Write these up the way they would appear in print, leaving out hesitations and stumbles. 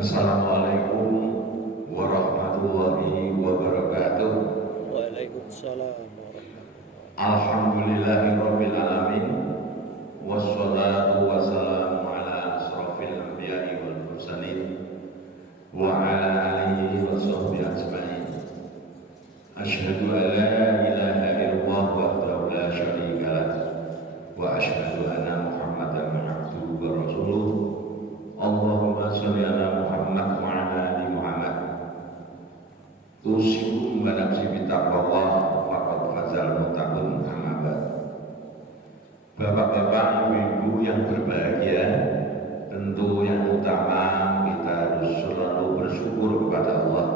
Assalamualaikum warahmatullahi wabarakatuh. Waalaikumsalam warahmatullahi. Alhamdulillahirabbil alamin. Wassalatu wassalamu ala asrofil anbiya'i wal mursalin wa ala alihi wa sahbihi ajma'in. Asyhadu an la ilaha illallah wahdahu la syarika lah wa asyhadu anna Muhammadan abduhu wa rasuluh. Allahumma sholli ala Muhammad wa ala ali Muhammad. Usikum wa nafsi bitaqwallah faqad fazal muttaqun. Amma ba'd. Bapak-bapak, ibu-ibu yang berbahagia, tentu yang utama kita harus selalu bersyukur kepada Allah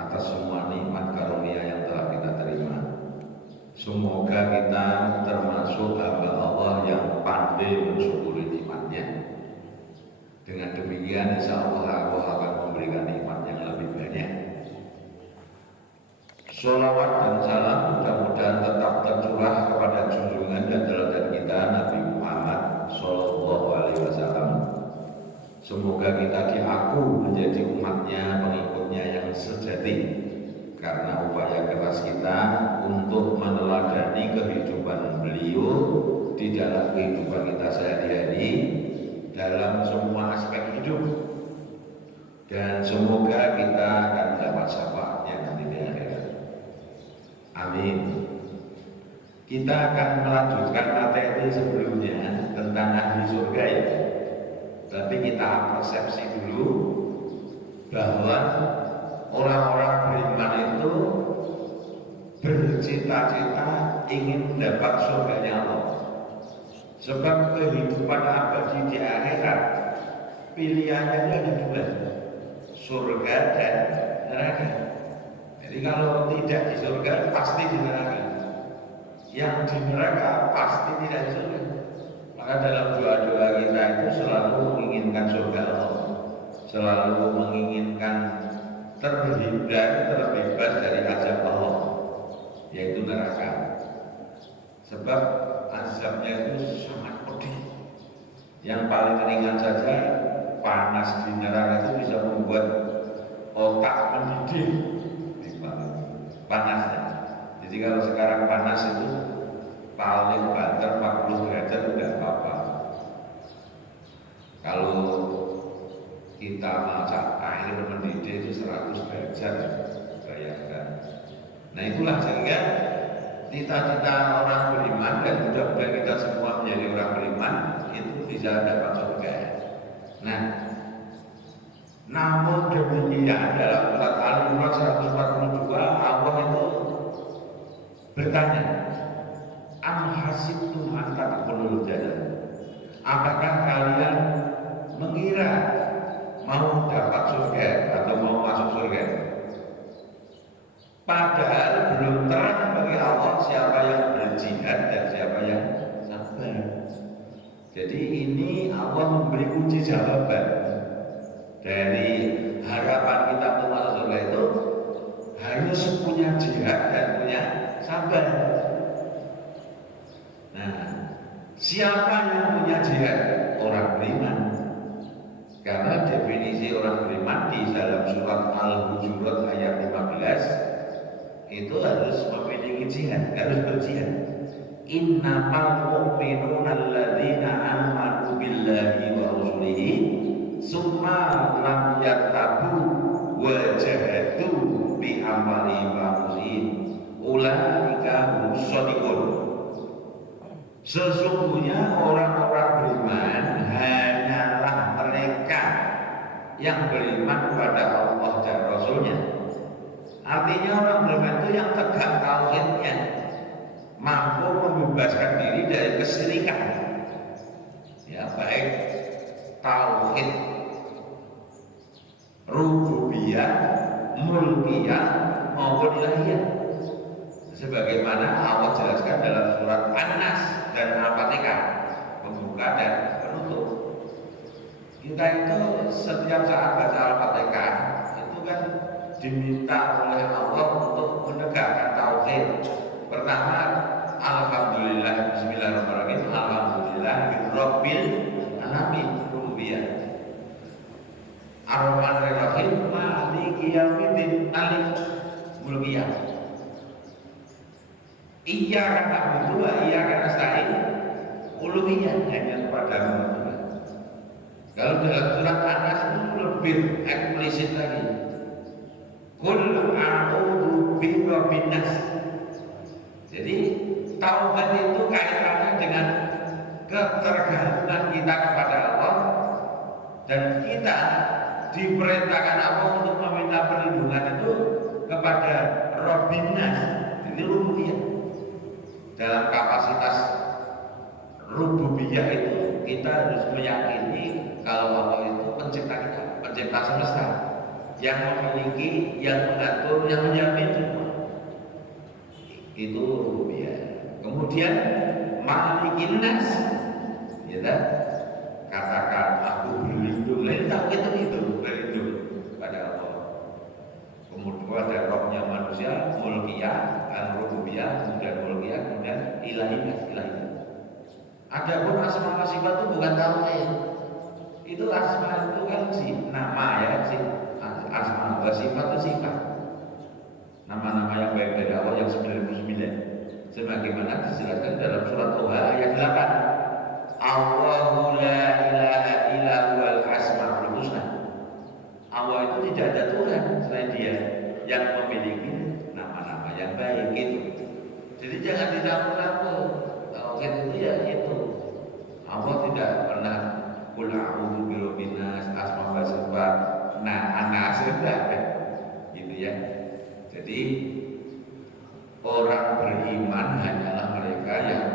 atas semua nikmat karunia yang telah kita terima. Semoga kita termasuk hamba Allah yang pandai mensyukuri nikmatnya. Dengan demikian insya Allah akan memberikan nikmat yang lebih banyak. Sholawat dan salam mudah-mudahan tetap tercurah kepada junjungan dan teladan kita Nabi Muhammad Sallallahu Alaihi Wasallam. Semoga kita diaku menjadi umatnya, pengikutnya yang sejati, karena upaya keras kita untuk meneladani kehidupan beliau di dalam kehidupan kita sehari-hari, dalam semua aspek hidup, dan semoga kita akan dapat syafaatnya nanti di akhirat. Amin. Kita akan melanjutkan materi sebelumnya tentang ahli surga ya. Tapi kita persepsi dulu bahwa orang-orang beriman itu bercita-cita ingin mendapat surganya Allah. Sebab kehidupan abadi di akhirat pilihannya ada dua, surga dan neraka. Jadi kalau tidak di surga pasti di neraka, yang di neraka pasti tidak di surga. Maka dalam doa-doa kita itu selalu menginginkan surga Allah, selalu menginginkan terhindar, terbebas dari azab Allah, yaitu neraka. Sebab azabnya itu sangat pedih. Yang paling ringan saja panas di neraka itu bisa membuat otak mendidih panasnya. Jadi kalau sekarang panas itu paling banter 40 derajat udah apa-apa. Kalau kita masak air mendidih itu 100 derajat, bayangkan. Nah itulah sehingga cita-cita orang beriman, dan mudah-mudahan kita semua menjadi orang beriman, itu bisa dapat surga. Nah, namun demikian dalam surat Al-Imran 142 Allah itu bertanya, am hasibtum an tadkhulul jannah, apakah kalian mengira mau dapat surga atau mau masuk surga? Padahal belum terang bagi Allah siapa yang berjihad dan siapa yang sabar. Jadi ini Allah memberi kunci jawaban dari harapan kita untuk masuk surga itu harus punya jihad dan punya sabar. Nah, siapa yang punya jihad? Orang beriman. Karena definisi orang beriman di dalam surat Al-Hujurat ayat 15 itu harus memiliki jihad, harus berjihad. Innamal mu'minuna alladzina amanu billahi wa rasulihi summa lam yartabu wa jahadu bi amali ma'rufin ulaika hum shadiqun. Sesungguhnya orang-orang beriman hanyalah mereka yang beriman kepada Allah dan Rasulnya. Artinya orang beriman itu yang tegak tauhidnya, mampu membebaskan diri dari kesyirikan. Ya, baik tauhid rububiyah, mulkiyah maupun ilahiyah. Sebagaimana Allah jelaskan dalam surat An-Nas dan Al-Fatihah, pembuka dan penutup. Kita itu setiap saat baca Al-Fatihah itu kan diminta oleh Allah untuk menegakkan tauhid. Pertama, alhamdulillah, bismillahirrahmanirrahim, alhamdulillah rabbil alamin, rububiyah. Ar-Rahmanir Rahim, Maliki Yaumiddin, Malik Mulkiyah. Iyyaka na'budu wa iyyaka nasta'in, uluhiyah hanya kepada Allah. Kalau dalam surat An-Nas itu lebih eksplisit lagi. Qul a'udzu birabbin nas. Jadi tauhid itu kaitannya dengan ketergantungan kita kepada Allah, dan kita diperintahkan Allah untuk meminta perlindungan itu kepada Rabbin nas. Ini rububiyah. Dalam kapasitas rububiyah itu kita harus meyakini kalau Allah itu pencipta kita, pencipta semesta, yang memiliki, yang mengatur, yang menjamin semua. Itu rububiyah. Kemudian malikin nas, ya kan? Katakan aku berlindung. Lain tahu itu berlindung pada Allah. Kemudian ada rohnya manusia, mulkiyah, al-rububiyah, kemudian mulkiyah, kemudian ilahiyah. Adapun asma wa sifat itu bukan tauhid. Itu asma itu kan nama ya, asma wa sifat itu sifat. Nama-nama yang baik dari Allah yang 99. Sebagaimana dijelaskan dalam surat Toha ayat 8. Allahu la ilaha illa huwal asmaul husna. Allah itu tidak ada Tuhan selain Dia yang memiliki nama-nama yang baik itu. Jadi jangan dicampur-campur. Tauhid itu ya itu. Allah tidak pernah qul a'udzu birabbin nas, asma wa sifat. Nah, anak sudah gitu ya. Jadi orang beriman hanyalah mereka yang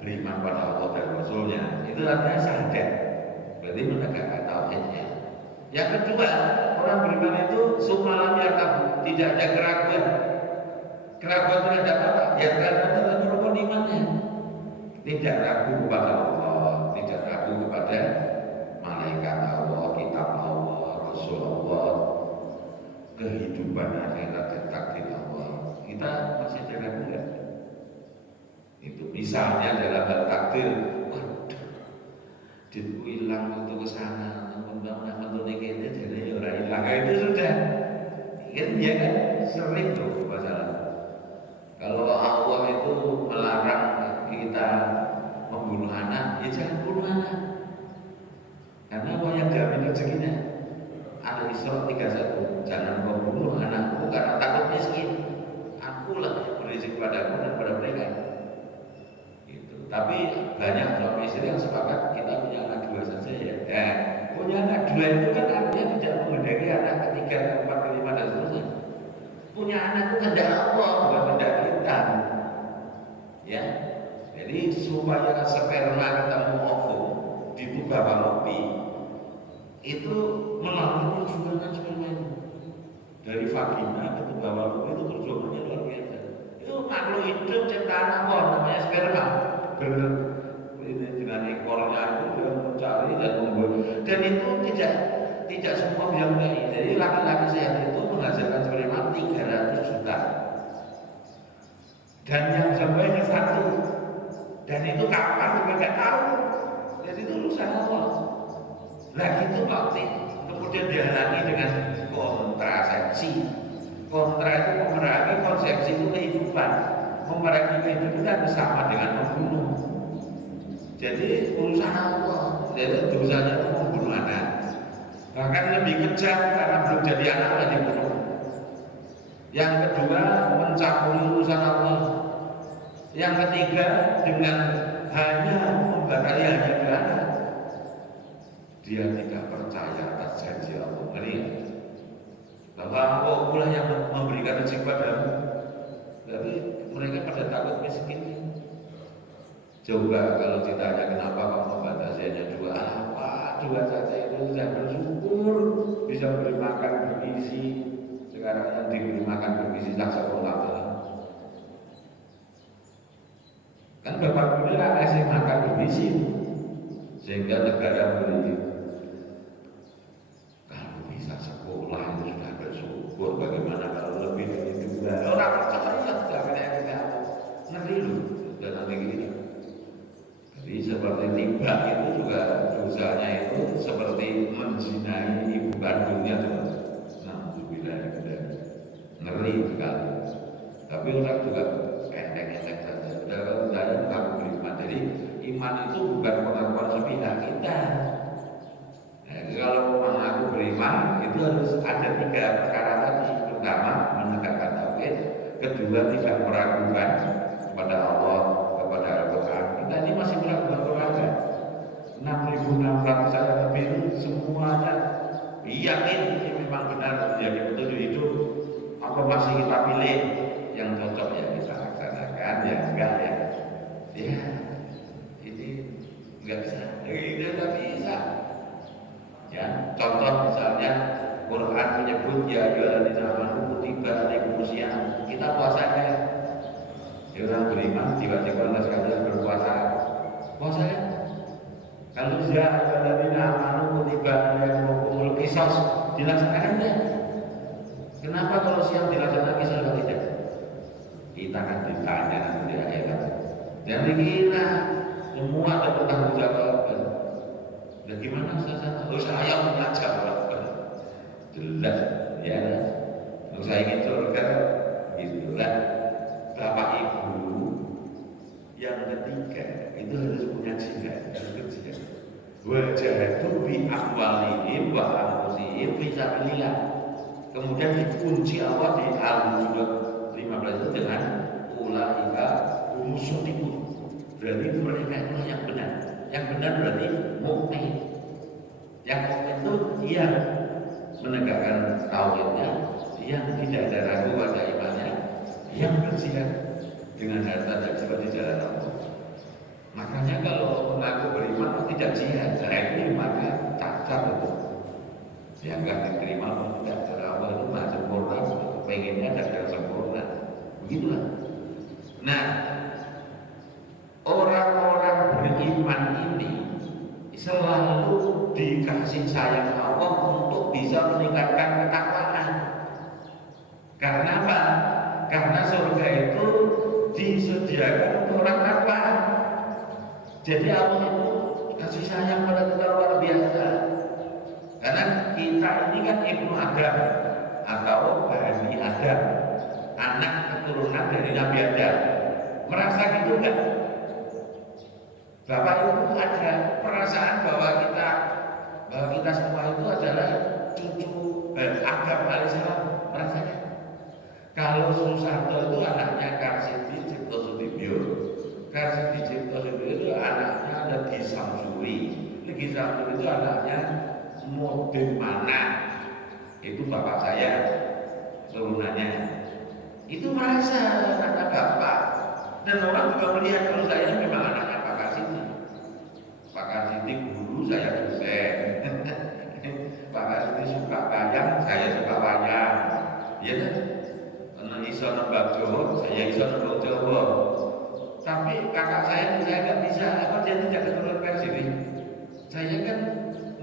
beriman pada Allah dan Rasulnya. Itu artinya sadar. Berarti menegakkan tauhidnya. Yang kedua, orang beriman itu sumalam yartabu, tidak ada keraguan. Keraguan terhadap apa? Ya terhadap rukun imannya. Tidak ragu kepada Allah, tidak ragu kepada malaikat Allah, kitab Allah, Rasul Allah, kehidupan akhirat dan takdir Allah. Kita masih ada ragu nggak? Itu misalnya dalam hal takdir, waduh, duitku hilang untuk kesana. Jadi orang hilang itu sudah kan dia kan sering tuh masalah. Kalau Allah itu melarang kita membunuh anak, ya jangan bunuh anak, karena Allah yang jamin rezekinya. Al-Isra 31, jangan kau bunuh anakku karena takut miskin. Akulah yang berizin padaku dan pada mereka. Gitu. Tapi banyak suami istri yang sepakat kita punya anak dua saja ya. Punya anak dua itu kan artinya tidak menghendaki anak ketiga, keempat, kelima dan seterusnya. Punya anak itu kehendak Allah, bukan kehendak kita. Ya, jadi supaya sperma ketemu ovum di tubuh Falopi itu melalui perjuangan sperma itu dari vagina ke tubuh Falopi itu perjuangannya luar biasa. Itu makhluk hidup ciptaan Allah namanya sperma. Dengan ekornya itu dia mencari dan membuat, dan itu tidak semua bisa mengenai. Jadi laki-laki sehat itu menghasilkan sperma 300 juta dan yang sampai hanya satu, dan itu kapan juga nggak tahu. Jadi itu urusan Allah. Nah gitu Pak, kemudian dihalangi dengan kontrasepsi. Kontra itu memerangi, konsepsi itu kehidupan. Memerangi kehidupan sama dengan membunuh. Jadi urusan Allah, jadi dosanya itu membunuh anak. Bahkan lebih kejam karena belum jadi anak lagi bunuh. Yang kedua, mencampuri urusan Allah. Yang ketiga, dengan hanya membatasi hanya anak. Dia tidak percaya atas janji Allah. Ngeri. Bahwa Allah pula yang memberikan rezeki padamu. Tapi mereka pada takut miskin. Coba kalau ditanya kenapa kok membatasi hanya dua, apa dua saja itu sudah bersyukur bisa beri makan bergizi. Sekarang yang diberi makan bergizi tak sekolah kan Bapak Gubernur kasih makan bergizi sehingga negara beri. Kalau bisa sekolah itu sudah bersyukur. Bagaimana kalau lebih dari itu? Orang percaya tidak kena ngeri loh dan nanti gini. Jadi seperti tiba itu juga dosanya itu seperti menzinai ibu kandung. tapi orang juga enteng-enteng saja. Kalau saya kamu beriman. Jadi iman itu bukan pengakuan sepihak kita. Kalau mengaku beriman itu harus ada 3 perkara tadi. Pertama, menegakkan tauhid. Kedua, tidak meragukan kepada Allah, kepada Al-Quran. Kita ini masih meragukan Quran. 6.600 ayat lebih semuanya yakin ini memang benar menjadi petunjuk hidup. Apa masih kita pilih yang cocok ya kita laksanakan, ya enggak ya? Ya, ini enggak bisa. Itu enggak bisa. Ya, contoh misalnya Quran menyebut ya ayyuhalladzina amanu kutiba alaikumusiyam. Kita puasanya. Ya, orang beriman tiba-tiba Allah sekalian berpuasa. Puasanya. Kalau ya ayyuhalladzina amanu kutiba alaikumusiyam qisas dilaksanakan enggak? Kenapa kalau siang dilaksanakan qisas atau tidak? Kita akan ditanya nanti di akhirat. Jangan dikira semua ada pertanggungjawaban. Dan gimana Ustaz? Saya punya jawaban. Jelas ya. Saya ingin surga gitulah. Bapak Ibu yang ketiga itu harus punya jihad, harus berjihad. Wajahatu bi amwalihim wa anfusihim fi sabilillah. Kemudian dikunci Allah di Al-Surah 15 itu dengan ulaika umusyriqun. Berarti mereka itu yang benar. Yang benar berarti mukmin. Yang mukmin itu dia menegakkan tauhidnya, yang tidak ada ragu pada imannya, yang berjihad dengan harta dan jiwa di jalan Allah. Makanya kalau mengaku beriman tidak jihad, nah ini maka cacat itu. Yang enggak diterima pun tidak terawal itu nggak sempurna, pengennya tidak sempurna. Begitulah. Nah, orang-orang beriman ini selalu dikasih sayang Allah untuk bisa meningkatkan ketakwaan. Karena apa? Karena surga itu disediakan untuk orang takwa. Jadi Allah itu kasih sayang pada kita luar biasa. Karena kita ini kan ibnu Adam atau Bani Adam, anak keturunan dari Nabi Adam. Merasa gitu enggak? Bapak Ibu ada perasaan bahwa kita semua itu adalah cucu Adam alaihissalam, merasanya. Kalau Susanto itu anaknya Karsidi Cipto Sudibyo, Karsidi Cipto Sudibyo itu anaknya ada di Samsuri, di Samsuri itu anaknya Modin Mana, itu bapak saya turunannya. Itu merasa anaknya bapak, dan orang juga melihat kalau saya memang anaknya Pak Karsidi. Pak Karsidi guru, saya dosen. Pak Karsidi suka wayang, saya suka wayang. Ya kan? Iso nembak Jawa, saya iso nembak Jawa. Tapi kakak saya nggak bisa, apa dia tidak keturunan Karsidi? Saya kan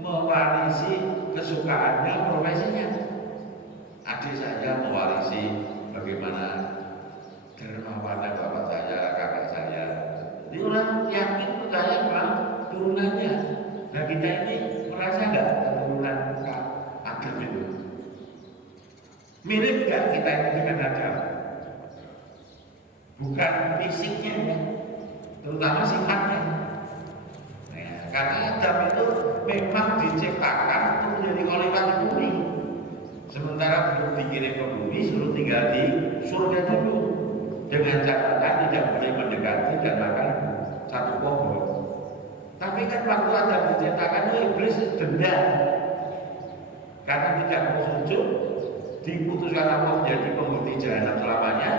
mewarisi kesukaannya, profesinya. Adik saya mewarisi bagaimana dermawannya bapak saya, kakak saya. Jadi orang yakin percaya memang turunannya. Nah kita ini merasa nggak keturunan Adam itu? Mirip nggak kita ini dengan Adam? Bukan fisiknya ya, terutama sifatnya. Nah, karena Adam itu memang diciptakan untuk menjadi khalifah di bumi. Sementara belum dikirim ke bumi, suruh tinggal di surga dulu. Dengan catatan tidak boleh mendekati dan makan satu pohon. Tapi kan waktu Adam diciptakan itu iblis dendam. Karena tidak mau sujud, diputuskan Allah menjadi penghuni jahanam selamanya,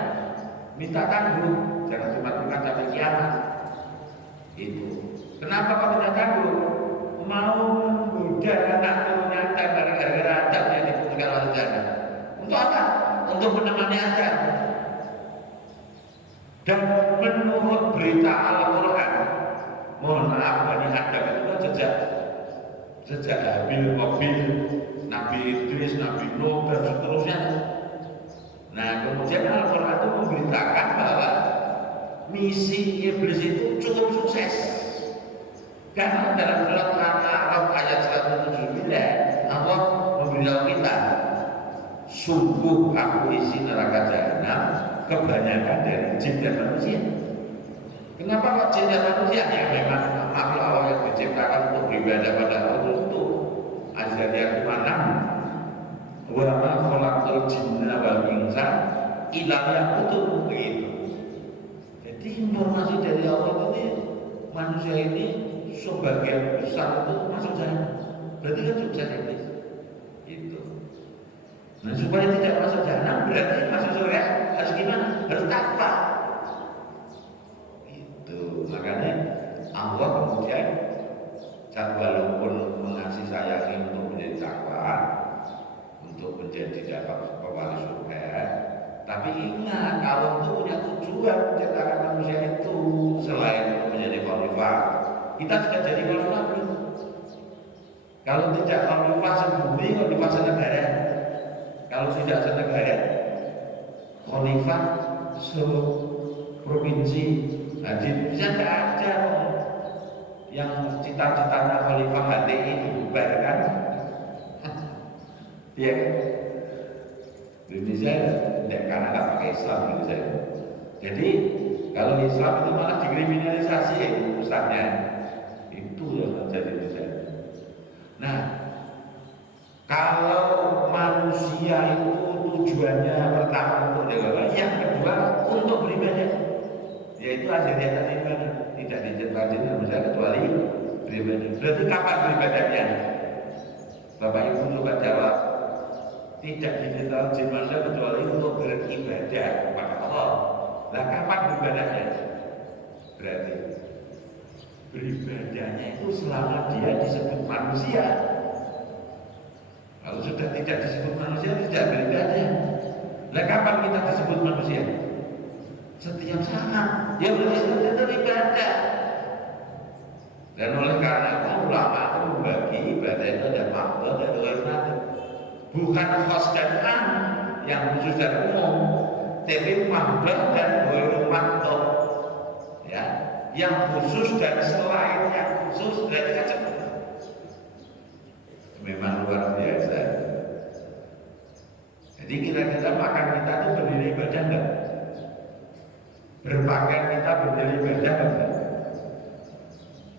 minta tangguh, jangan cuma makan sampai kiamat. Itu. Kenapa kau minta tangguh? Mau menggoda anak turunan gara-gara Adam yang diputuskan oleh jahanam. Untuk apa? Untuk menemani Adam. Dan menurut berita Al-Quran, mohon maaf Bani Adam itu kan sejak Habil, Qabil, Nabi Idris, Nabi Nuh dan seterusnya. Nah kemudian Al-Quran itu memberitakan bahwa misi iblis itu cukup sukses. Karena dalam surat Al-A'raf ayat 179 Allah memberitahu kita, sungguh aku isi neraka jahanam kebanyakan dari jin dan manusia. Kenapa kok jin dan manusia? Ya memang makhluk Allah yang diciptakan untuk beribadah pada Allah itu azaliyah kemana? Wa ma khalaqtul jinna wal insa illa liya'budun, begitu. Jadi informasi dari Allah ini manusia ini sebagian besar itu masuk jahanam. Berarti kan sukses iblis. Itu. Nah supaya tidak masuk jahanam berarti masuk surga harus gimana? Harus takwa. Itu makanya Allah kemudian walaupun mengasih sayangi untuk menjadi takwa, untuk menjadi dapat pewaris surga, tapi ingat Allah itu punya tujuan menciptakan manusia itu selain untuk menjadi khalifah. Kita sudah jadi khalifah belum? Kalau tidak khalifah sebumi, khalifah senegara. Kalau tidak senegara, khalifah provinsi. Nah, di Indonesia tidak ada yang cita-citanya khalifah HTI dibubarkan. Iya kan? Indonesia tidak, karena nggak pakai Islam Indonesia. Jadi kalau Islam itu malah dikriminalisasi ya pusatnya. Itu yang terjadi di Indonesia. Nah, kalau manusia itu tujuannya pertama untuk dewasa, yang kedua untuk beribadah, yaitu ajaran tadi tidak diciptakan manusia kecuali beribadah. Berarti kapan beribadahnya? Bapak Ibu coba jawab. Tidak diciptakan jin manusia kecuali untuk beribadah kepada Allah. Nah, kapan beribadahnya? Berarti beribadahnya itu selama dia disebut manusia. Kalau sudah tidak disebut manusia, tidak beribadah. Nah, kapan kita disebut manusia? Setiap saat. Ya berarti sudah beribadah. Dan oleh karena itu ulama itu membagi ibadah itu ada makhluk dan alternatif. Bukan khas dan am yang khusus dan umum, tapi makhluk dan makhluk. Ya, yang khusus dan selain yang khusus berarti kan memang luar biasa. Jadi kira-kira makan kita itu bernilai ibadah enggak? Berpakaian kita bernilai ibadah enggak?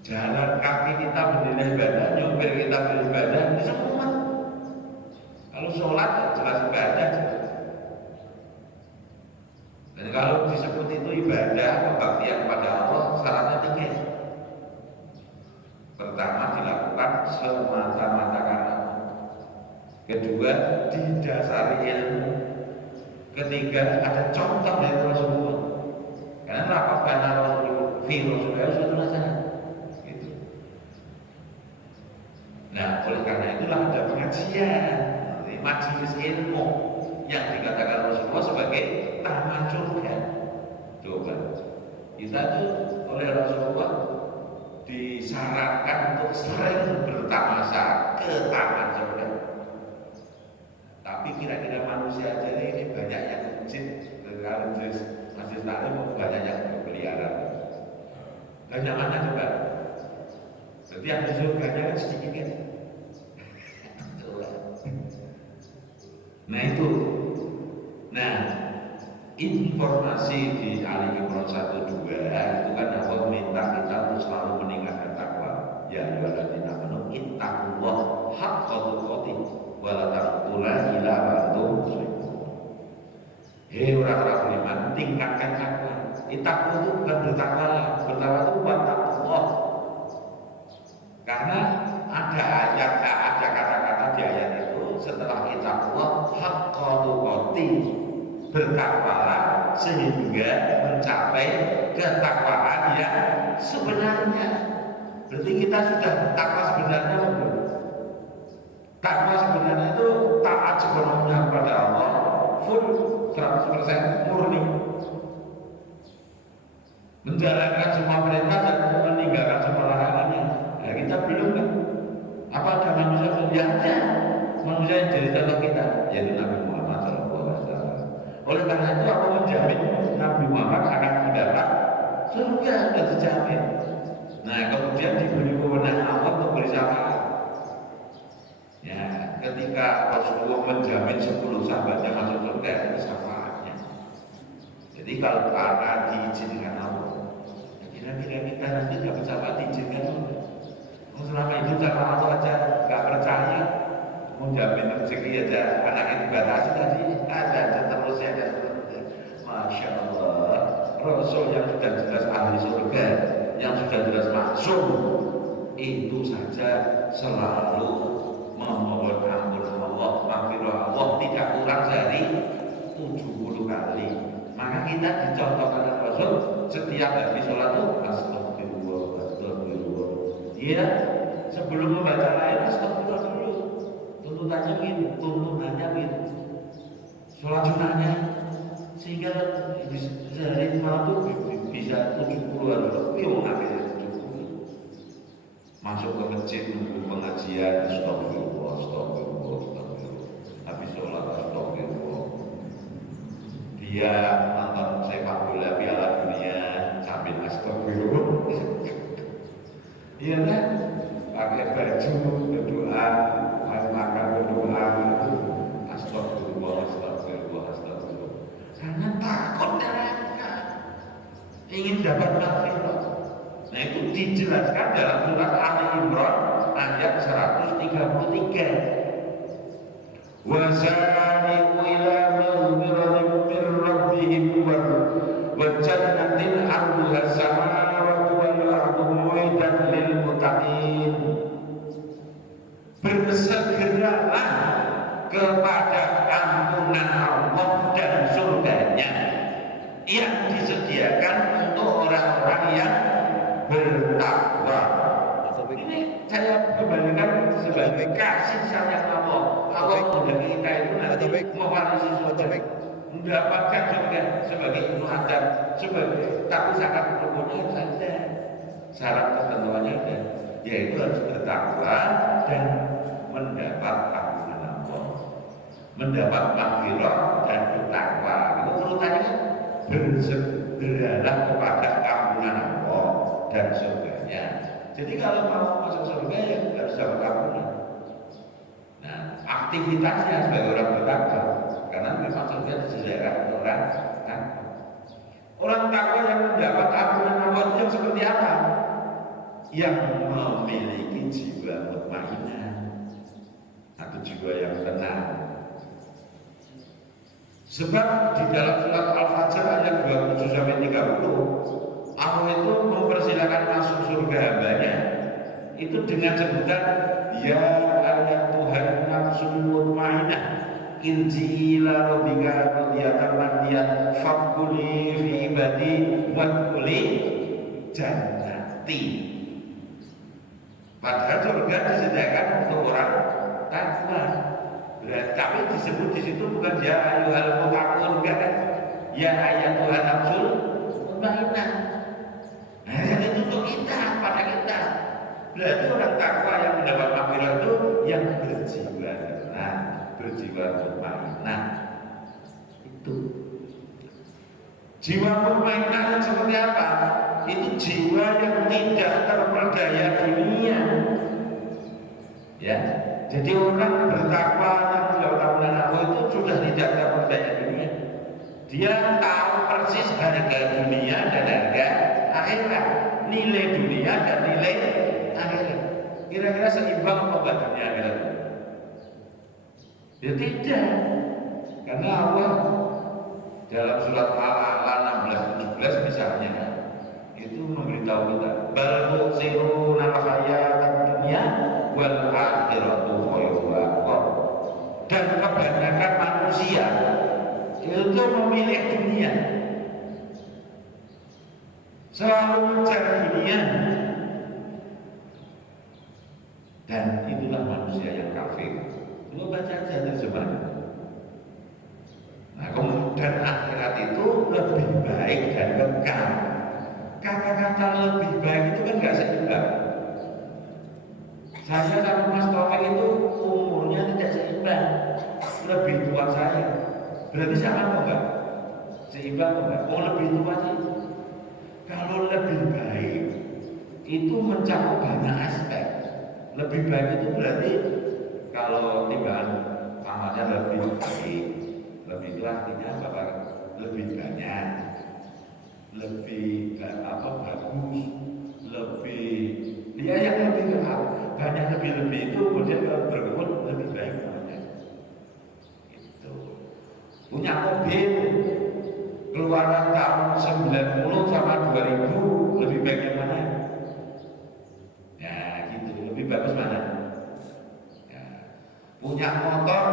Jalan kaki kita bernilai ibadah, nyupir kita beribadah, itu semua. Kalau sholat jelas ibadah. Dan kalau disebut itu ibadah, pembaktian kepada Allah, syaratnya tiga. Pertama, dilakukan semata-mata karena. Kedua, didasari ilmu. Ketiga, ada contoh dari Rasulullah. Karena lakukan Rasulullah suatu masalah. Gitu. Nah, oleh karena itulah ada pengajian, majelis ilmu yang dikatakan Rasulullah sebagai taman surga. Coba kita tuh oleh Rasulullah disyaratkan untuk sering bertamasa ke taman surga. Tapi kira-kira manusia aja ini banyak yang jin, kalau masih taklim banyak yang berkeliaran. Banyak mana coba? Berarti yang di surganya kan sedikit kan? Nah itu. Nah, informasi di Ali Imran 1:2 itu kan Allah minta kita untuk selalu meningkatkan takwa. Ya ayyuhalladzina amanu ittaqullah haqqa tuqatih wa la taqulanna illa wa antum muslimun. Hei orang-orang beriman, tingkatkan takwa. Takwa itu bukan bertakwa, bertakwa itu buat takwa. Karena ada ayat, ada kata-kata di ayat itu setelah kita Allah haqqa tuqatih, bertakwalah sehingga mencapai ketakwaan yang sebenarnya. Berarti kita sudah bertakwa sebenarnya belum? Takwa sebenarnya itu taat sepenuhnya kepada Allah, full 100% murni, menjalankan semua perintah dan meninggalkan semua larangannya. Nah, kita belum kan? Apa ada manusia yang ada? Manusia yang jadi contoh kita, yaitu Nabi Muhammad SAW. Oleh karena itu aku menjamin Nabi Muhammad akan mendapat surga, sudah dijamin. Nah, kemudian diberi kewenangan Allah untuk beri syafaat. Ya, ketika Rasulullah menjamin 10 sahabatnya masuk surga, itu syafaatnya. Jadi kalau karena diizinkan Allah, ya kira-kira kita nanti dapat siapa diizinkan Allah. Selama hidup sama Allah aja nggak percaya, mau jamin rezeki aja anaknya dibatasi tadi, ada terus ya, ada terus. Masya Allah, Rasul yang sudah jelas ahli surga, yang sudah jelas maksum, itu saja selalu memohon ampun Allah, maghfirah Allah tidak kurang dari 70 kali. Maka kita dicontohkan oleh Rasul setiap habis sholat itu astagfirullah, astagfirullah. Iya, sebelum membaca lain astagfirullah dulu. Tuntutannya gitu, tuntunannya gitu. Sholat sunahnya sehingga sehari malam itu bisa 70 harus lebih mengambil 70. Masuk ke masjid nunggu pengajian astagfirullah, astagfirullah, astagfirullah. Habis sholat astagfirullah. Dia nonton sepak bola Piala Dunia sambil astagfirullah. Iya kan? Pakai baju berdoa, makan berdoa, astagfirullah, astagfirullah, astagfirullah. Karena takut neraka, ingin dapat maghfirah. Nah itu dijelaskan dalam surat Ali Imran ayat 133. Wasari'u ila maghfiratin min rabbihim wa jannatin 'arduha as-samawati wal ardu mu'iddat lil muttaqin. Bersegeralah kepada ampunan Allah dan surganya yang disediakan untuk orang-orang yang bertakwa. Ini saya kembalikan sebagai kasih sayang Allah. Allah sudah kita itu nanti mewarisi surga, mendapatkan surga sebagai Ibnu Adam, sebagai tapi sangat berguna saja. Syarat ketentuannya ada, yaitu harus bertakwa dan mendapat ampunan Allah, mendapat maghfirah dan bertakwa. Itu urutannya kan bersegeralah kepada ampunan Allah dan surganya. Jadi kalau mau masuk surga ya harus dapat ampunan. Nah, aktivitasnya sebagai orang bertakwa, karena memang surga disediakan untuk orang takwa. Orang takwa yang mendapat ampunan Allah itu seperti apa? Yang memiliki jiwa mutmainnah atau jiwa yang tenang. Sebab di dalam surat Al-Fajr ayat 27 sampai 30, Allah itu mempersilakan masuk surga hambanya itu dengan sebutan ya ayat Tuhan nafsul mutmainnah irji ila rabbika radiyatan mardiyah faquli fi ibadi wadkhuli jannati. Padahal surga disediakan untuk orang takwa. Tapi disebut di situ bukan ya ayyuhal muttaqun, enggak kan? Ya ayat Tuhan nafsul mutmainnah. Nah, jadi itu untuk kita, pada kita. Berarti orang takwa yang mendapat maghfirah itu yang berjiwa tenang, berjiwa mutmainnah. Itu jiwa mutmainnah yang seperti apa? Itu jiwa yang tidak terperdaya dunia. Ya, jadi orang bertakwa yang mendapat ampunan Allah itu sudah tidak terperdaya dunia. Dia tahu persis harga dunia dan harga akhirat, nilai dunia dan nilai akhirat. Kira-kira seimbang apa dunia akhirat? Ya tidak, karena Allah dalam surat Al-A'la 16-17 misalnya itu memberitahu kita bal tu'siruna al-hayatad dunya wal akhiratu khairun wa abqar. Dan kebanyakan manusia itu memilih dunia, selalu mencari dunia, dan itulah manusia yang kafir. Lu baca aja terjemahan. Nah, kemudian akhirat itu lebih baik dan kekal. Kata-kata lebih baik itu kan nggak seimbang. Saya sama Mas Taufik itu umurnya tidak seimbang, lebih tua saya. Berarti sama apa enggak? Seimbang apa enggak? Mau lebih tua sih. Kalau lebih baik itu mencakup banyak aspek. Lebih baik itu berarti kalau timbangan amalnya lebih baik, lebih itu artinya apa? Lebih banyak. 90 sama 2000 lebih baik yang mana? Ya gitu, lebih bagus mana? Ya. Punya motor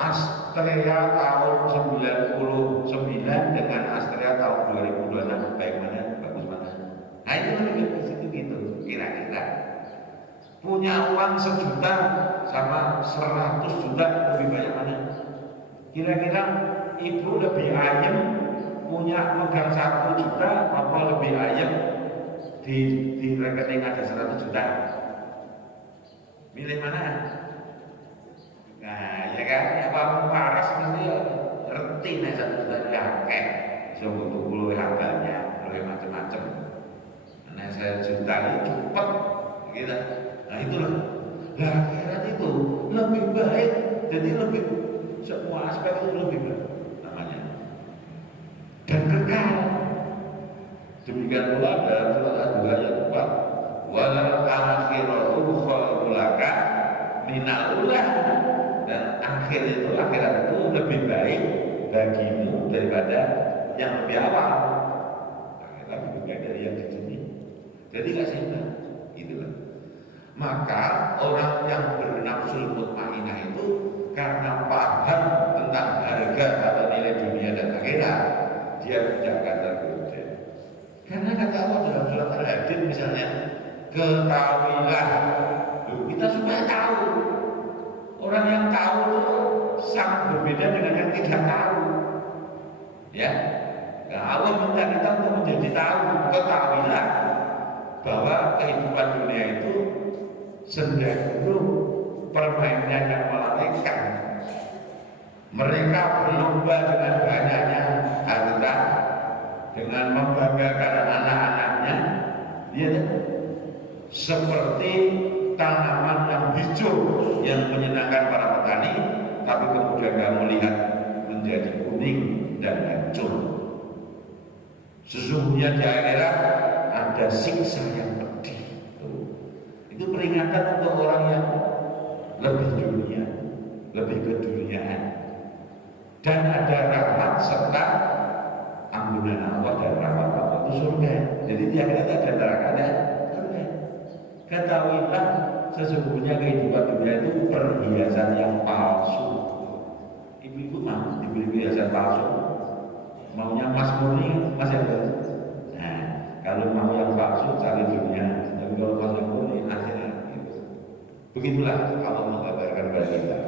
Astrea tahun 99 dengan Astrea tahun 2026 baik mana? Bagus mana? Nah itu lebih bagus itu gitu kira-kira. Punya uang 1 juta sama 100 juta lebih banyak mana? Kira-kira ibu lebih ayem punya megang 1 juta apa lebih ayem di rekening ada 100 juta? Milih mana? Nah ya kan, ya kamu waras nanti ngerti nih 1 juta diangkat coba dulu harganya lebih macam-macam. Nah 1 juta ini cepet gitu. Nah itulah, nah akhirat itu lebih baik, jadi lebih semua aspek itu lebih baik namanya dan kekal. Demikian pula dalam surat Al-Baqarah ayat 4, walal akhiratu khairul laka minal ula, dan akhirat itu lebih baik bagimu daripada yang lebih awal. Akhirat lebih baik dari yang di sini. Jadi nggak seimbang, itulah. Maka orang yang bernafsul mutmainah itu karena paham tentang harga atau nilai dunia dan akhirat, dia tidak akan tergoda. Karena kata Allah dalam surat Al-Hadid misalnya, ketahuilah, kita supaya tahu. Orang yang tahu itu sangat berbeda dengan yang tidak tahu. Ya, nah, Allah minta kita untuk menjadi tahu. Ketahuilah bahwa kehidupan dunia itu sendiri permainan yang melelehkan. Mereka berlomba dengan banyaknya harta, dengan membanggakan anak-anaknya. Dia seperti tanaman yang hijau yang menyenangkan para petani, tapi kemudian kamu lihat menjadi kuning dan hancur. Sesungguhnya di akhirat ada siksa yang pedih. Itu peringatan untuk orang yang lebih dunia, lebih keduniaan. Dan ada rahmat serta ampunan Allah dan rahmat Allah itu surga. Jadi di akhirat ada neraka dan surga. Ketahuilah sesungguhnya kehidupan dunia itu perhiasan yang palsu. Ibu-ibu mau dibeli perhiasan palsu? Maunya emas murni, emas yang baru. Nah, kalau mau yang palsu cari dunia, tapi kalau emas yang murni akhirat. Begitulah Allah menggambarkan kepada kita.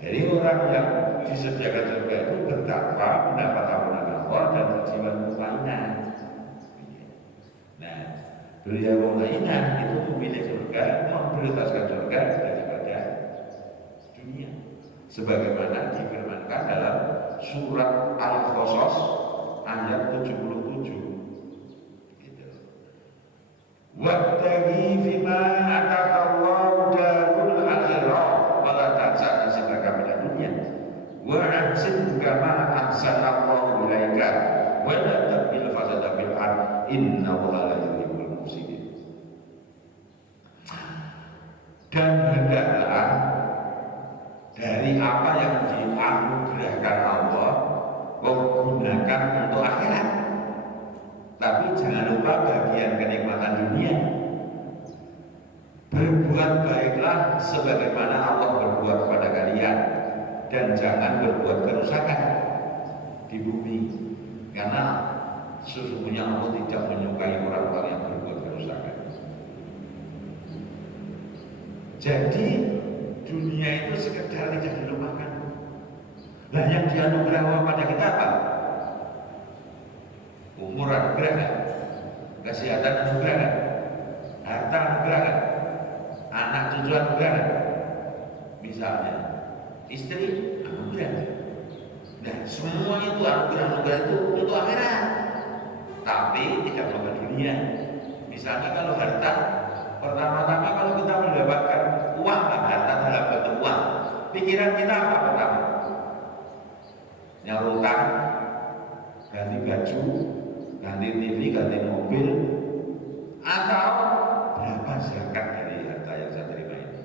Jadi orang yang disediakan surga itu bertakwa, mendapat ampunan Allah dan berjiwa mutmainah. Nah, beliau mutmainah itu memilih surga, memprioritaskan surga daripada dunia. Sebagaimana difirmankan dalam surat Al-Qasas ayat 77. Wattaqi fima atakallahu darul akhirah wala tansa nasibaka minad dunya wa ahsin kama ahsanallahu ilaika wa la tabghil fasada fil ard innallaha la yuhibbul mufsidin. Dan hendaklah dari apa yang dianugerahkan Allah kau gunakan untuk akhirat. Tapi jangan lupa bagian kenikmatan dunia. Berbuat baiklah sebagaimana Allah berbuat kepada kalian, dan jangan berbuat kerusakan di bumi, karena sesungguhnya Allah tidak menyukai orang-orang yang berbuat kerusakan. Jadi dunia itu sekedar tidak dilupakan. Nah, yang dianugerah Allah pada kita apa? Umur anugerah kan? Kesehatan anugerah kan? Harta anugerah kan? Anak cucu anugerah kan? Misalnya istri anugerah. Nah, semua itu anugerah-anugerah itu untuk akhirat, tapi tidak untuk dunia. Misalnya kalau harta, pertama-tama kalau kita mendapatkan uang, harta dalam bentuk uang, pikiran kita apa pertama? Nyarukan, ganti baju, ganti TV, ganti mobil, atau berapa zakat dari harta yang saya terima ini?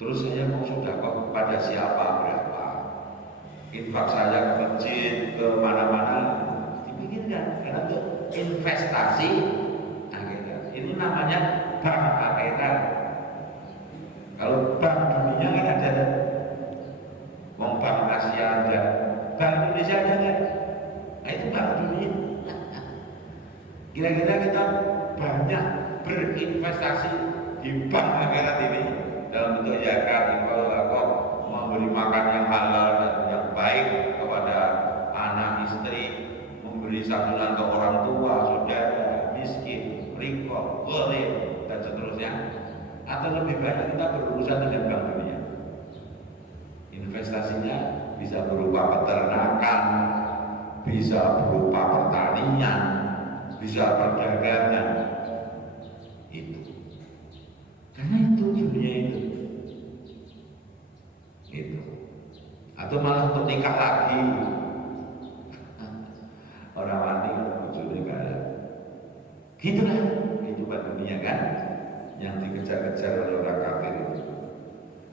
Terus saya mau sedekah kepada siapa berapa? infak saya ke masjid, ke mana-mana, dipikirkan karena itu investasi akhirat. Itu namanya bank akhirat. Kalau bank dunia kan ada, wong bank Asia ada, bank Indonesia ada kan? Nah itu bank dunia. Kira-kira kita banyak berinvestasi di bank akhirat ini dalam bentuk zakat, infak, zakot, memberi makan yang halal dan yang baik kepada anak istri, memberi santunan ke orang tua, saudara, miskin, rikok, gharim, dan seterusnya. Atau lebih banyak kita berurusan dengan bank dunia. Investasinya bisa berupa peternakan, bisa berupa pertanian, bisa perdagangan. Itu karena itu dunia itu atau malah untuk nikah lagi orang mati muncul nikah gitulah kehidupan dunia kan yang dikejar-kejar oleh orang kafir itu.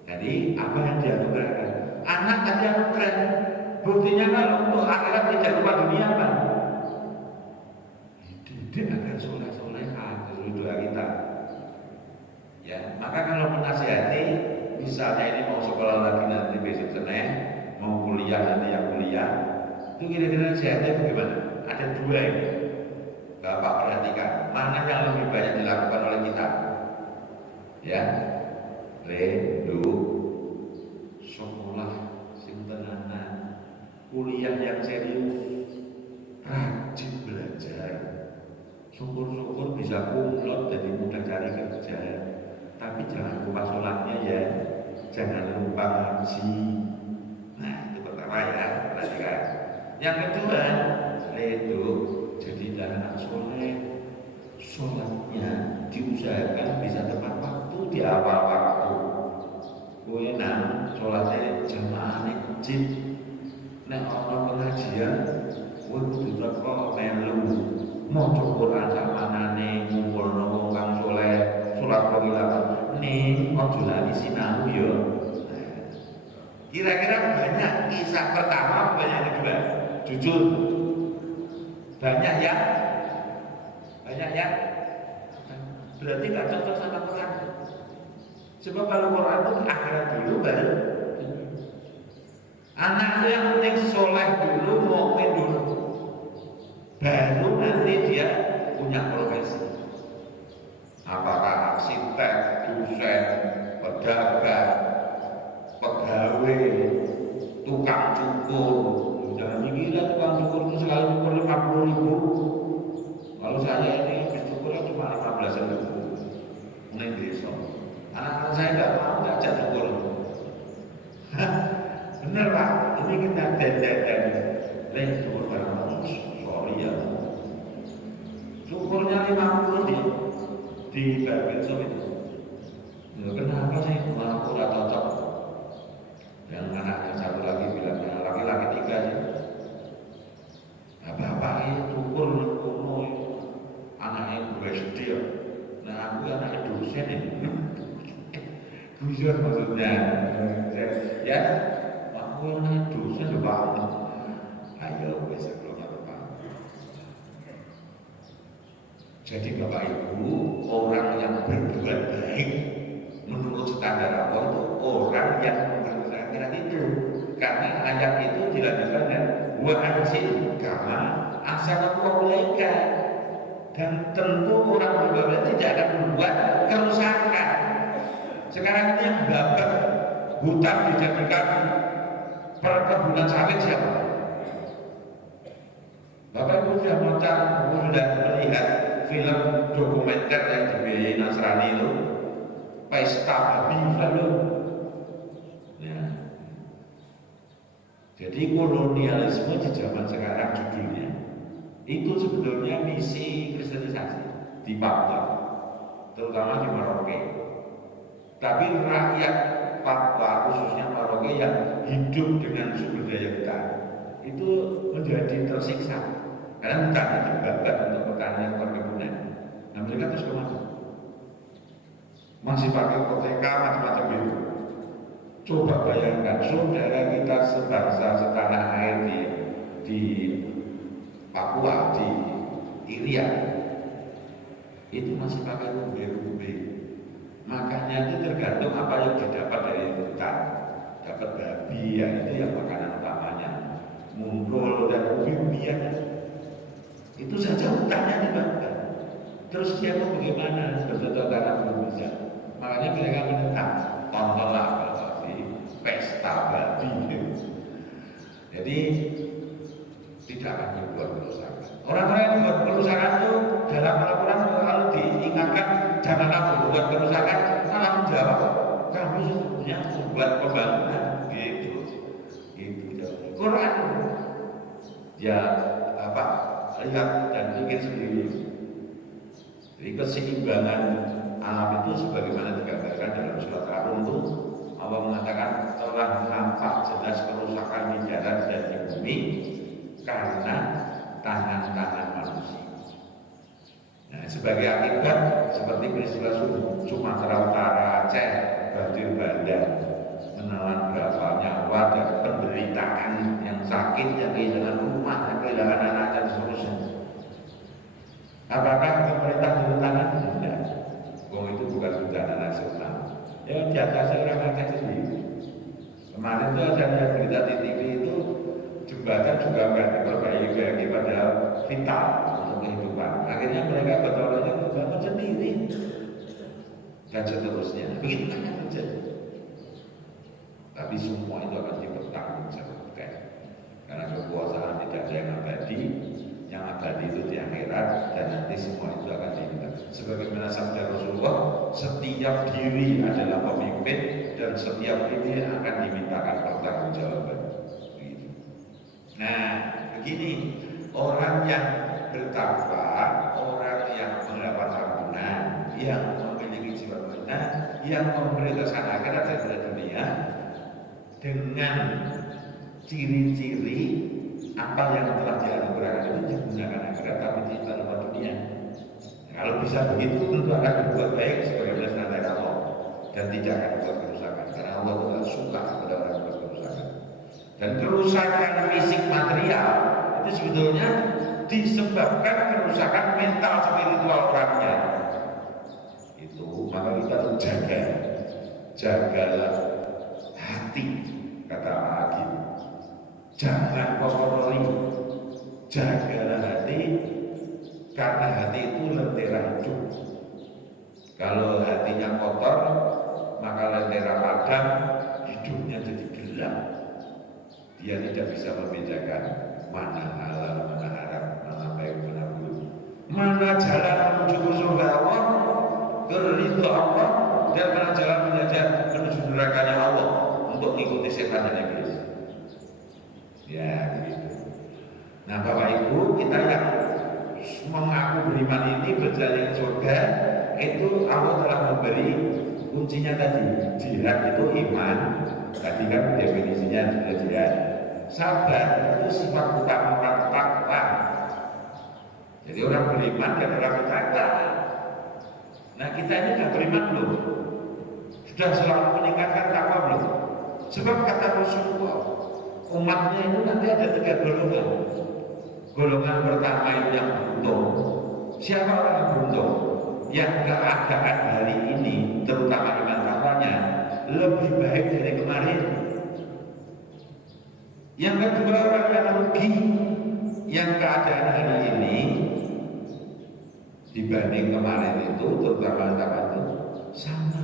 Jadi apa yang dianugerahkan anak kan dianugerahkan, buktinya kalau untuk akhirat tidak lupa dunia apa dididik agar soleh-soleha itu doa kita. Ya, maka kalau menasihati, misalnya ini mau sekolah lagi nanti besok Senin, mau kuliah nanti yang kuliah, itu kira-kira nasihatnya bagaimana? Ada dua ini, Bapak perhatikan, mana yang lebih banyak dilakukan oleh kita? Ya, sekolah sing tenanan, kuliah yang serius, rajin belajar, syukur-syukur bisa kumlot jadi mudah cari kerja. Tapi jangan lupa sholatnya ya, jangan lupa ngaji. Nah itu pertama ya, perhatikan. Yang kedua, itu jadi anak soleh, sholatnya diusahakan bisa tepat waktu di awal waktu. Kue nang sholatnya jamaah nih masjid, nek ono pengajian, kue kudu teko melu, mau Quran sama nane, ngumpul nongol kang soleh. Sholat panggilan nih ojo lali sinau yo. Kira-kira banyak kisah pertama banyak kedua jujur banyak ya berarti gak cocok sama Quran. Sebab kalau Quran itu akhirat dulu baru anak itu yang penting soleh dulu, mukmin dulu, baru nanti dia punya profesi. Apakah arsitek, dosen, pedagang, pegawai, tukang cukur. Jangan dikira tukang cukur itu sekali cukur 50.000. Kalau saya ini habis cukurnya cuma 15.000. Mulai desa. Anak-anak saya nggak mau ngajak cukur. Bener Pak, ini kita dan cukur barang sorry ya. Cukurnya 50 di barbershop itu. Ya, kenapa sih malah kurang cocok? Yang anaknya satu lagi bilang, yang laki-laki 3 sih. Bapak cukur kuno anaknya SD ya. Nah aku anaknya dosen ini. Guyon maksudnya. Ya, aku anaknya dosen Pak. Ayo besok jadi Bapak Ibu, orang yang berbuat baik menurut standar Allah itu orang yang menurut akhirat itu. Karena ayat itu dilanjutkan dengan wa ansil kama ahsanallaha ilaika. Dan tentu orang berbuat baik tidak akan membuat kerusakan. Sekarang ini yang babat hutan dijadikan perkebunan sawit siapa? Bapak Ibu sudah melihat film dokumenter yang dibiayai Nasrani itu, Pesta Babi lalu. Ya. Jadi kolonialisme di zaman sekarang judulnya itu sebetulnya misi kristenisasi di Papua, terutama di Merauke. Tapi rakyat Papua khususnya Merauke yang hidup dengan sumber daya hutan itu menjadi tersiksa. Karena hutan itu babat untuk pertanian perkebunan. Nah mereka terus kemana? Masih pakai OTK macam-macam itu. Coba bayangkan saudara kita sebangsa setanah air di Papua, di Irian, itu masih pakai rumbe-rumbe. Makanya itu tergantung apa yang didapat dari hutan. Dapat babi, ya itu yang makanan utamanya. Munggul dan ubi-ubian. Itu saja hutannya dibakar. Terus dia mau bagaimana? Bercocok tanam belum bisa. Makanya mereka menentang. Tontonlah pesta babi. Jadi tidak akan dibuat kerusakan. Orang-orang yang membuat kerusakan itu dalam Al-Quran kalau diingatkan jangan kamu buat kerusakan, malah menjawab kamu sesungguhnya membuat pembangunan. Gitu. Quran ya apa? Lihat dan pikir sendiri. Jadi keseimbangan alam itu sebagaimana digambarkan dalam surat Ar-Rum itu Allah mengatakan telah nampak jelas kerusakan di darat dan di bumi karena tangan-tangan manusia. Nah, sebagai akibat seperti peristiwa Sumatera Utara, Aceh, banjir bandang, menelan berapa nyawa dan penderitaan yang sakit, yang kehilangan rumah, yang kehilangan anak dan seterusnya. Apakah pemerintah turun tangan? Tidak. Itu bukan bencana nasional. Ya di atasnya orang Aceh sendiri. Kemarin itu ada yang berita di TV itu jembatan juga nggak diperbaiki padahal vital untuk kehidupan. Akhirnya mereka betulnya membangun sendiri dan seterusnya. Begitu kan yang terjadi. Tapi semua itu akan dipertanggungjawabkan karena kekuasaan tidak ada yang abadi. Yang abadi itu di akhirat dan nanti semua itu akan diminta. Sebagaimana sabda Rasulullah, setiap diri adalah pemimpin dan setiap ini akan dimintakan pertanggungjawaban. Nah, begini orang yang bertakwa, orang yang mendapat ampunan, yang memiliki jiwa benar, yang memprioritaskan akhirat daripada dunia, dengan ciri-ciri apa yang telah dianugerahkan itu digunakan akhirat tapi tidak lupa dunia. Kalau bisa begitu tentu akan berbuat baik sebagaimana standar Allah dan tidak akan berbuat kerusakan karena Allah tidak suka kepada orang yang berbuat kerusakan. Dan kerusakan fisik material itu sebetulnya disebabkan kerusakan mental spiritual orangnya. Itu maka kita harus jagalah hati, kata lagi. Jangan kotori, jagalah hati, karena hati itu lentera hidup. Kalau hatinya kotor, maka lentera padam, hidupnya jadi gelap. Dia tidak bisa membedakan mana halal, mana haram, mana baik, mana buruk, mana jalan menuju ke surga Allah, ke ridho Allah, dan mana jalan menuju nerakanya Allah untuk mengikuti setan dan iblis. Ya begitu. Nah Bapak Ibu, kita yang mengaku beriman ini berjalan ke surga, itu Allah telah memberi kuncinya tadi. Jihad itu iman. Tadi kan definisinya sudah jihad. Sabar itu sifat utama orang takwa. Jadi orang beriman dan orang takwa. Nah kita ini sudah beriman belum? Sudah selalu meningkatkan takwa belum? Sebab kata Rasulullah, umatnya itu nanti ada 3 golongan. Golongan pertama itu yang beruntung. Siapa orang yang beruntung? Yang keadaan hari ini, terutama iman takwanya, lebih baik dari kemarin. Yang kedua orang yang rugi, yang keadaan hari ini dibanding kemarin itu, terutama takwa itu sama.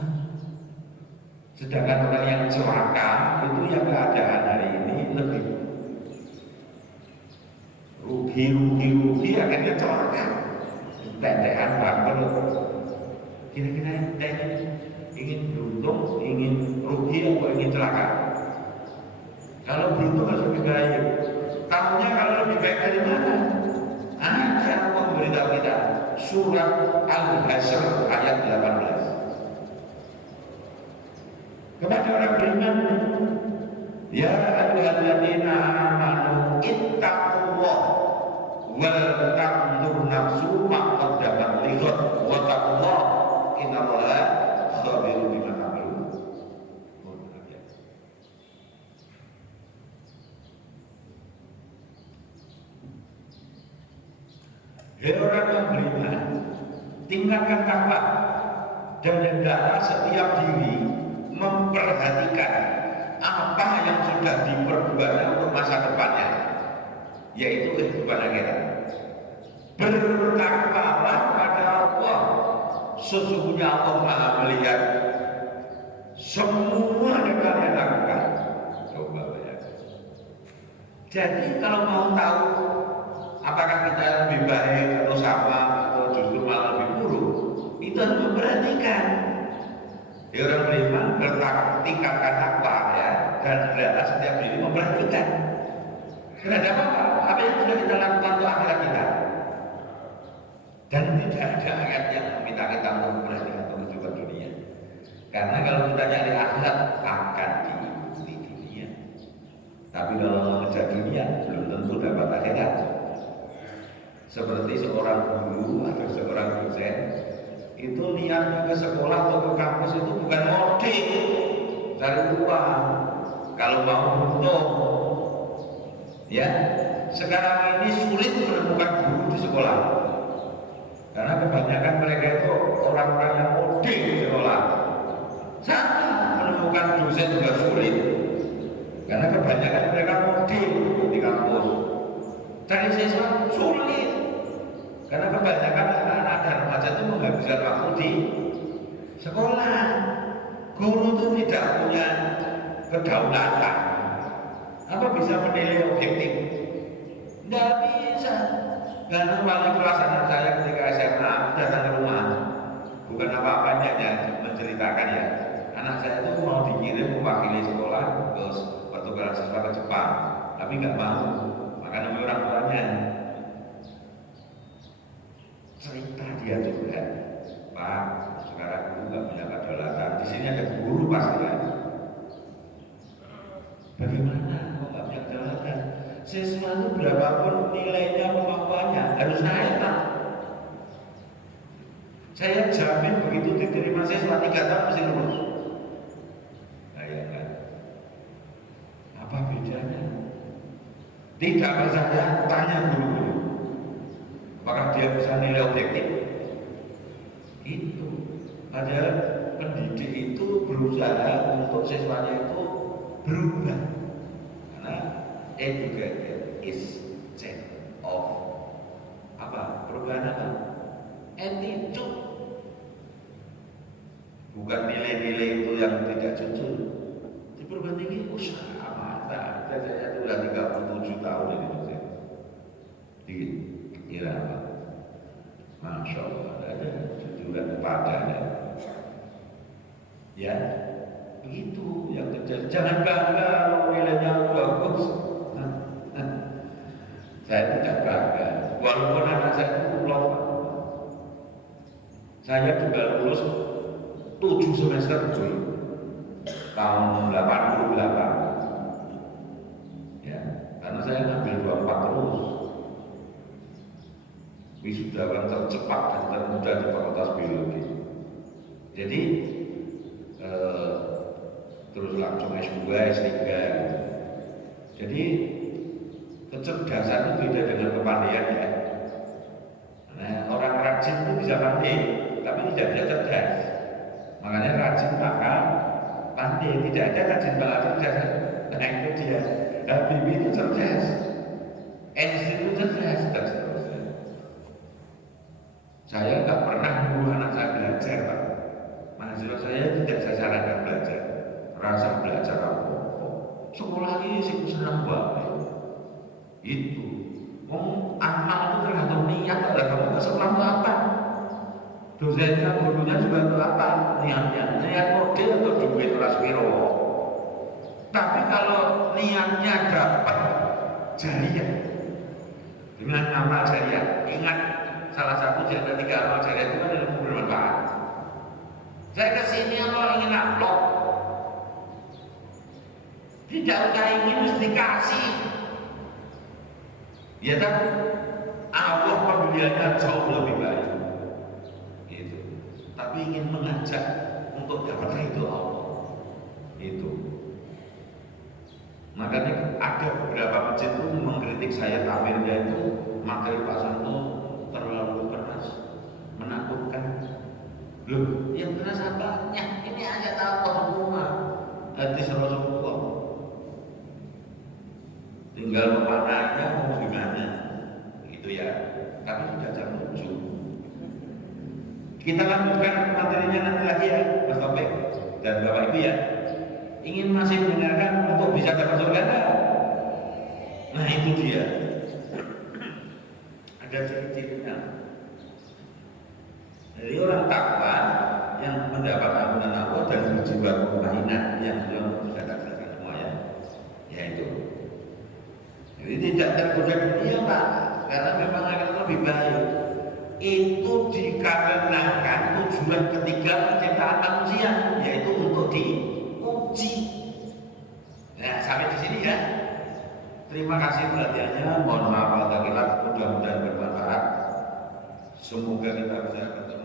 Sedangkan orang yang celaka itu yang keadaan hari ini lebih rugi akhirnya celaka. Tentekan bangkrut. Kira-kira ente ingin beruntung, ingin rugi atau ingin celaka? Kalau beruntung harus lebih baik. Tahunya kalau lebih baik dari mana? Ada Allah memberitahu kita surat Al-Hasyr ayat 18. Kepada orang beriman, ya ayyuhalladzina amanu ittaqullah wal tanzur nafsu ma qaddamat lighad wa taqullah innallaha khabirun bima ta'malun. Hei orang yang beriman, tingkatkan takwa dan hendaklah setiap diri memperhatikan apa yang sudah diperbuatnya untuk masa depannya, yaitu kehidupan akhirat. Bertakwalah pada Allah, sesungguhnya Allah Maha melihat semua yang kalian lakukan. Coba bayangkan. Jadi kalau mau tahu apakah kita lebih baik atau sama atau justru malah lebih buruk, itu harus memperhatikan. Ya, orang beriman tingkatkan takwa ya, dan hendaklah setiap diri memperhatikan. Terhadap apa yang sudah kita lakukan untuk akhirat kita. Dan tidak ada ayat yang meminta kita untuk memperhatikan kehidupan dunia. Karena kalau kita nyari akhirat akan diikuti dunia. Tapi kalau mengejar dunia belum tentu dapat akhirat. Seperti seorang guru atau seorang dosen itu niatnya ke sekolah atau ke kampus itu bukan modik cari uang. Kalau mau untung, ya sekarang ini sulit menemukan guru di sekolah karena kebanyakan mereka itu orang-orang yang modik di sekolah. Sama menemukan dosen juga sulit karena kebanyakan mereka modik di kampus. Cari siswa sulit karena kebanyakan anak-anak dan remaja itu menghabiskan waktu di sekolah. Guru itu tidak punya kedaulatan. Apa bisa menilai objektif? Tidak bisa. Karena wali kelas anak saya ketika SMA datang ke rumah, bukan apa-apanya ya menceritakan ya. Anak saya itu mau dikirim mewakili sekolah ke pertukaran siswa ke Jepang, tapi nggak mau. Maka namanya orang tuanya cerita dia juga, Pak, sekarang guru nggak punya kedaulatan. Di sini ada guru pasti kan. Bagaimana kok nggak punya kedaulatan? Siswa itu berapapun nilainya, kemampuannya harus naik Pak. Saya jamin begitu diterima siswa 3 tahun mesti lulus. Bayangkan. Apa bedanya? Tidak percaya, tanya guru. Apakah dia bisa nilai objektif? Itu. Padahal pendidik itu berusaha untuk siswanya itu berubah. Karena educated is change of apa? Perubahan apa? Attitude. Bukan nilai-nilai itu yang tidak jujur. Di perubahan ini usaha mata. Saya itu sudah 37 tahun ini. Kira apa? Masya Allah, ada jujuran padanya. Ya, begitu yang terjadi. Jangan bangga kalau nilainya bagus. Saya tidak bangga. Walaupun anak saya itu lompat. Saya juga lulus 7 semester dulu, tahun 88. Ya, karena saya ngambil 24 terus. Wisudawan tercepat dan termuda di Fakultas Biologi. Jadi terus langsung S2, S3. Jadi kecerdasan itu beda dengan kepandaian ya. Nah, orang rajin itu bisa pandai, tapi tidak bisa cerdas. Makanya rajin maka pandai, tidak ada rajin banget cerdas. Nah itu dia. Habibie itu cerdas, Einstein itu cerdas, dan seterusnya. Saya nggak pernah nyuruh anak saya belajar, Pak. Mahasiswa saya tidak saya sarankan belajar. Rasa belajar apa? Sekolah ini sih senang banget. Itu. Anak itu tergantung niat. Ada kamu ke sekolah itu apa? Dosennya, gurunya juga itu apa? Niatnya. Niat model atau duit raspiro. Tapi kalau niatnya dapat jariah dengan amal jariah, ingat. Salah satu jasa 3 amal jariah itu kan ilmu bermanfaat. Saya kesini kalau ingin upload, tidak usah ingin mesti kasih. Ya kan? Allah pembeliannya jauh lebih baik. Gitu. Tapi ingin mengajak untuk dapat itu Allah. Itu. Makanya ada beberapa masjid itu mengkritik saya tampilnya itu materi Pak Santo terlalu ya. Tapi sudah jam 7. Kita lanjutkan materinya nanti lagi ya, Mas Taufik dan Bapak Ibu ya. Ingin masih mendengarkan untuk bisa dapat surga enggak? Nah itu dia. Ada ciri-cirinya. Jadi orang takwa yang mendapat ampunan Allah dan berjiwa mutmainah yang belum bisa katakan semua ya, yaitu. Jadi tidak tergoda dunia Pak, karena memang akan lebih baik. Itu dikarenakan tujuan ketiga penciptaan manusia, yaitu untuk diuji. Nah sampai di sini ya. Terima kasih perhatiannya. Mohon maaf kalau tak mudah-mudahan bermanfaat. Semoga kita bisa bertemu.